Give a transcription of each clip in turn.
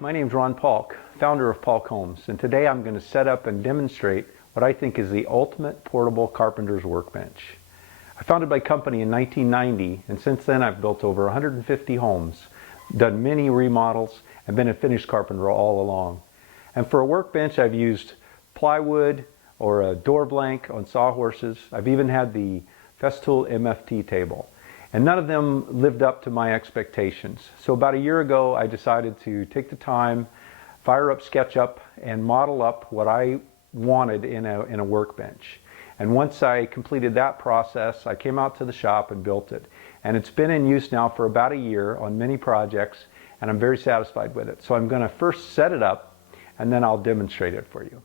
my name is Ron Paulk, founder of Paulk Homes, and today I'm going to set up and demonstrate what I think is the ultimate portable carpenter's workbench. I founded my company in 1990, and since then I've built over 150 homes, done many remodels, and been a finished carpenter all along. And for a workbench I've used plywood or a door blank on sawhorses. I've even had the Festool MFT table. And none of them lived up to my expectations. So about a year ago, I decided to take the time, fire up SketchUp, and model up what I wanted in a workbench. And once I completed that process, I came out to the shop and built it. And it's been in use now for about a year on many projects, and I'm very satisfied with it. So I'm going to first set it up, and then I'll demonstrate it for you.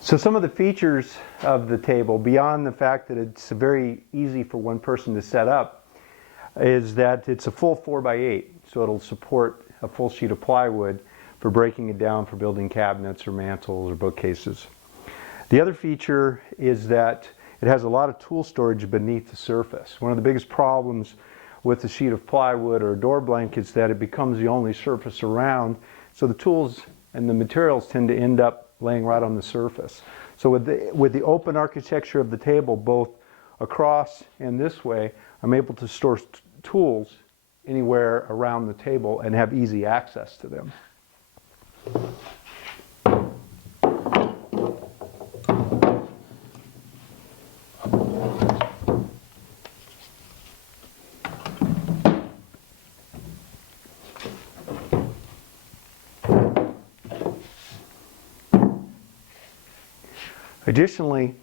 So some of the features of the table, beyond the fact that it's very easy for one person to set up, is that it's a full 4x8, so it'll support a full sheet of plywood for breaking it down for building cabinets or mantles or bookcases. The other feature is that it has a lot of tool storage beneath the surface. One of the biggest problems with a sheet of plywood or a door blank is that it becomes the only surface around, so the tools and the materials tend to end up laying right on the surface. So with the open architecture of the table, both across and this way, I'm able to store tools anywhere around the table and have easy access to them. Additionally,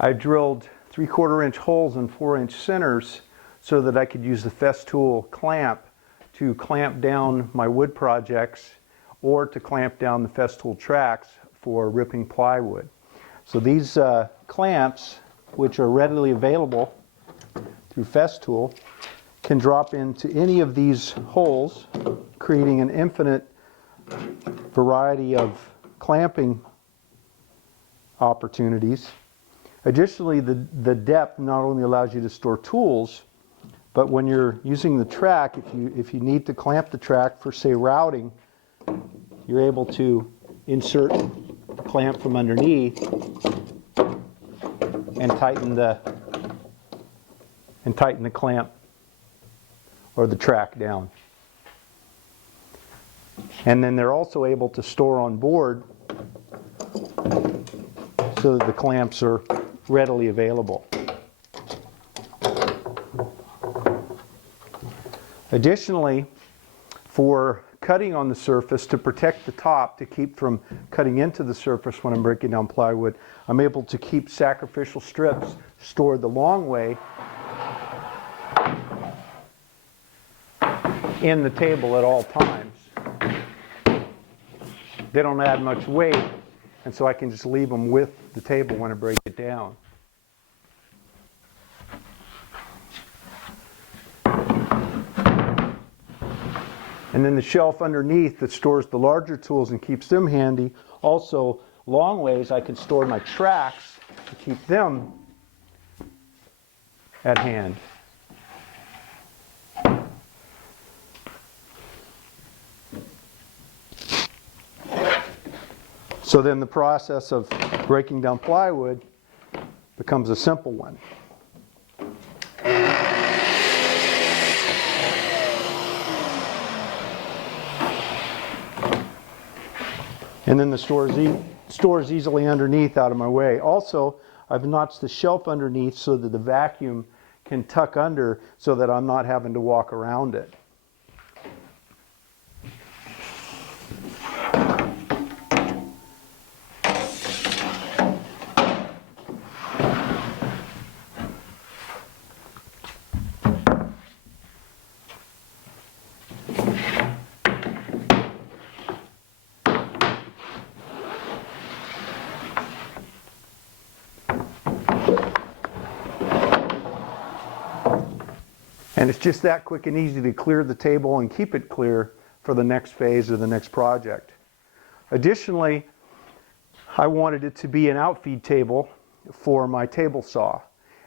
I drilled 3/4 inch holes in 4-inch centers so that I could use the Festool clamp to clamp down my wood projects or to clamp down the Festool tracks for ripping plywood. So these clamps, which are readily available through Festool, can drop into any of these holes, creating an infinite variety of clamping opportunities. Additionally, the depth not only allows you to store tools, but when you're using the track, if you need to clamp the track for, say, routing, you're able to insert the clamp from underneath and tighten the clamp or the track down. And then they're also able to store on board so that the clamps are readily available. Additionally, for cutting on the surface to protect the top, to keep from cutting into the surface when I'm breaking down plywood, I'm able to keep sacrificial strips stored the long way in the table at all times. They don't add much weight, and so I can just leave them with the table when I break it down. And then the shelf underneath that stores the larger tools and keeps them handy. Also, long ways I can store my tracks to keep them at hand. So then the process of breaking down plywood becomes a simple one. And then the stores easily underneath out of my way. Also, I've notched the shelf underneath so that the vacuum can tuck under so that I'm not having to walk around it. And it's just that quick and easy to clear the table and keep it clear for the next phase or the next project. Additionally, I wanted it to be an outfeed table for my table saw.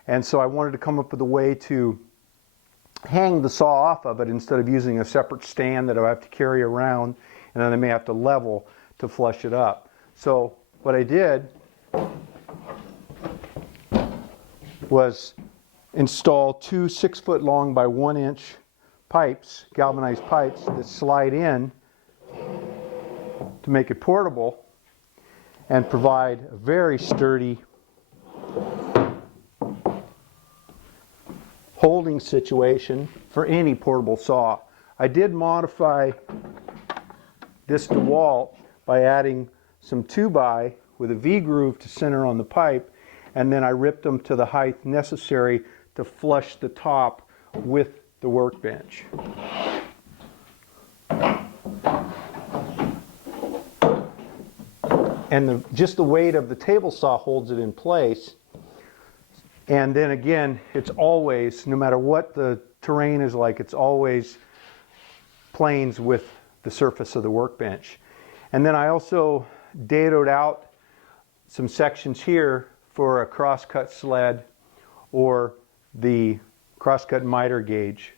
And so I wanted to come up with a way to hang the saw off of it instead of using a separate stand that I have to carry around, and then I may have to level to flush it up. So what I did was install two 6-foot long by 1-inch pipes, galvanized pipes that slide in to make it portable and provide a very sturdy holding situation for any portable saw. I did modify this DeWalt by adding some 2x with a V-groove to center on the pipe, and then I ripped them to the height necessary to flush the top with the workbench. And just the weight of the table saw holds it in place. And then again, it's always, no matter what the terrain is like, it's always planes with the surface of the workbench. And then I also dadoed out some sections here for a crosscut sled or the crosscut miter gauge.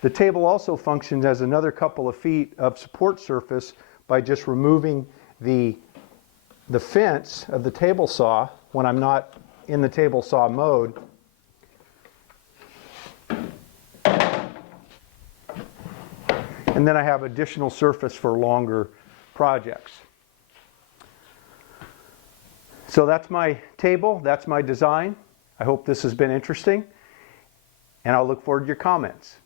The table also functions as another couple of feet of support surface by just removing the fence of the table saw when I'm not in the table saw mode. And then I have additional surface for longer projects. So that's my table, that's my design. I hope this has been interesting, and I'll look forward to your comments.